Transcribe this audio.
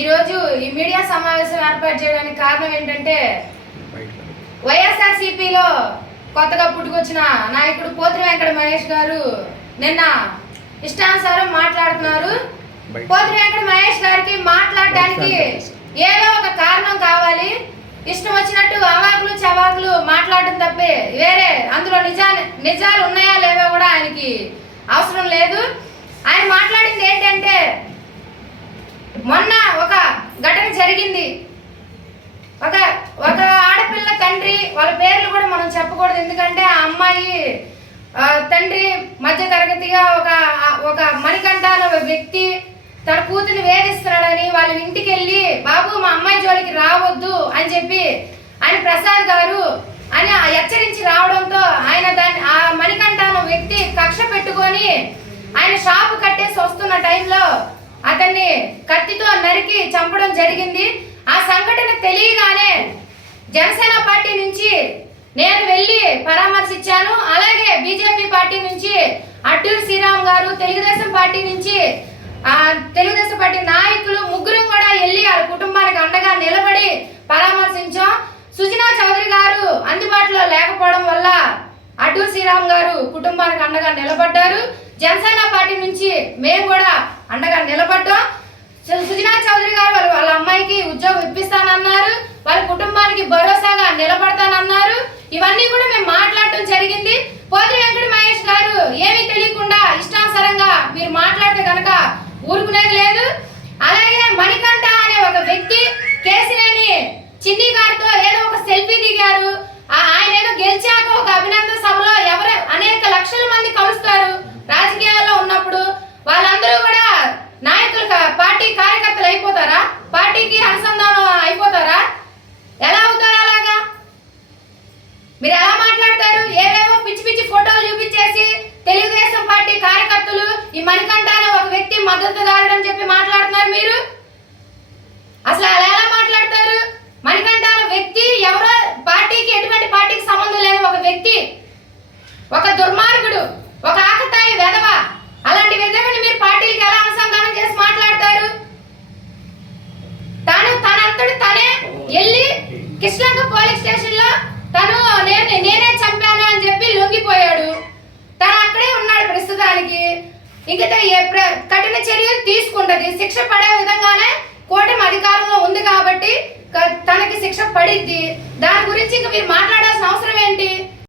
ఈరోజు ఈ మీడియా సమావేశం ఏర్పాటు చేయడానికి కారణం ఏంటంటే వైఎస్ఆర్సీపీలో కొత్తగా పుట్టుకొచ్చిన నాయకుడు పోతిరి వెంకట మహేష్ గారు నిన్న ఇష్టానుసారం మాట్లాడుతున్నారు. పోతిరి వెంకట మహేష్ గారికి మాట్లాడడానికి ఏదో ఒక కారణం కావాలి. ఇష్టం వచ్చినట్టు అవాకులు చవాకులు మాట్లాడడం తప్పే. వేరే అందులో నిజా నిజాలు ఉన్నాయా లేవో కూడా ఆయనకి అవసరం లేదు ఆయన మాట్లాడింది ఏంటంటే మొన్న ఒక ఘటన జరిగింది. ఒక ఒక ఆడపిల్ల తండ్రి వాళ్ళ పేర్లు కూడా మనం చెప్పకూడదు. ఎందుకంటే ఆ అమ్మాయి తండ్రి మధ్య తరగతిగా ఒక ఒక మణికంఠ అనే ఒక వ్యక్తి తన కూతుని వేధిస్తున్నాడని వాళ్ళ ఇంటికి వెళ్ళి బాబు మా అమ్మాయి జోలికి రావద్దు అని చెప్పి ఆయన ప్రసాద్ గారు అని ఆ హెచ్చరించి రావడంతో ఆయన దాన్ని ఆ మణికంఠ అనే వ్యక్తి కక్ష పెట్టుకొని ఆయన షాపు కట్టేసి వస్తున్న టైంలో కత్తితో నరికి చంపడం జరిగింది. ఆ సంఘటన తెలియగానే జనసేన పార్టీ నుంచి నేను వెళ్ళి పరామర్శించాను. అలాగే బీజేపీ పార్టీ నుంచి అడ్డూరు శ్రీరామ్ గారు తెలుగుదేశం పార్టీ నుంచి ఆ తెలుగుదేశం పార్టీ నాయకులు ముగ్గురు కూడా వెళ్ళి ఆ కుటుంబానికి అండగా నిలబడి పరామర్శించాం. సుజనా చౌదరి గారు అందుబాటులో లేకపోవడం వల్ల అడ్డూరు శ్రీరామ్ గారు కుటుంబానికి అండగా నిలబడ్డారు. జనసేన పార్టీ నుంచి మేము కూడా అండగా నిలబడ్డాం. సుజనా చౌదరి గారు వాళ్ళు వాళ్ళ అమ్మాయికి ఉద్యోగం ఇప్పిస్తానన్నారు వాళ్ళ కుటుంబానికి భరోసాగా నిలబడతానన్నారు. ఇవన్నీ కూడా మేము మాట్లాడటం జరిగింది. పోతి వెంకట మహేష్ గారు ఏమీ తెలియకుండా ఇష్టానుసారంగా మీరు మాట్లాడితే కనుక ఊరుకునేది లేదు అలాగే మణికంఠ అనే ఒక వ్యక్తి కేసినేని చిన్ని గారితో ఏదో ఒక సెల్ఫీ దిగారు ఆ- ఆయన ఏదో గెలిచాక ఒక అభినందన సభలో ఎవరు అనేక లక్షల మంది కలుస్తారు రాజకీయాల్లో ఉన్నప్పుడు వాళ్ళందరూ కూడా నాయకులు కా- పార్టీ కార్యకర్తలు అయిపోతారా పార్టీకి అనుసంధానం అయిపోతారా ఎలా అవుతారు అలాగా మీరు ఎలా మాట్లాడతారు ఏవేవో పిచ్చి పిచ్చి ఫోటోలు చూపించేసి తెలుగుదేశం పార్టీ కార్యకర్తలు ఈ మణికంఠాన ఒక వ్యక్తి మద్దతుదారుడు అని చెప్పి మాట్లాడుతున్నారు మీరు? అసలు అలా ఎలా మాట్లాడతారు మణికంఠ అనే వ్యక్తి ఎవరో పార్టీకి ఎటువంటి పార్టీకి సంబంధం లేని ఒక వ్యక్తి ఒక దుర్మార్గుడు ఒక ఆకతాయి వెధవ అలాంటి విధవని మీరు పార్టీలకి ఎలా అనుసంధానం చేసి మాట్లాడతారు తాను తనంతటి తనే వెళ్ళి కృష్ణంగ పోలీస్ స్టేషన్లో తను నేను నేనే చంపాను అని చెప్పి లొంగిపోయాడు తను అక్కడే ఉన్నాడు ప్రస్తుతానికి ఏ కఠిన చర్యలు తీసుకుంటది. శిక్ష పడే విధంగానే కూటమి అధికారంలో ఉంది కాబట్టి తనకి శిక్ష పడిద్ది. దాని గురించి ఇంకా మీరు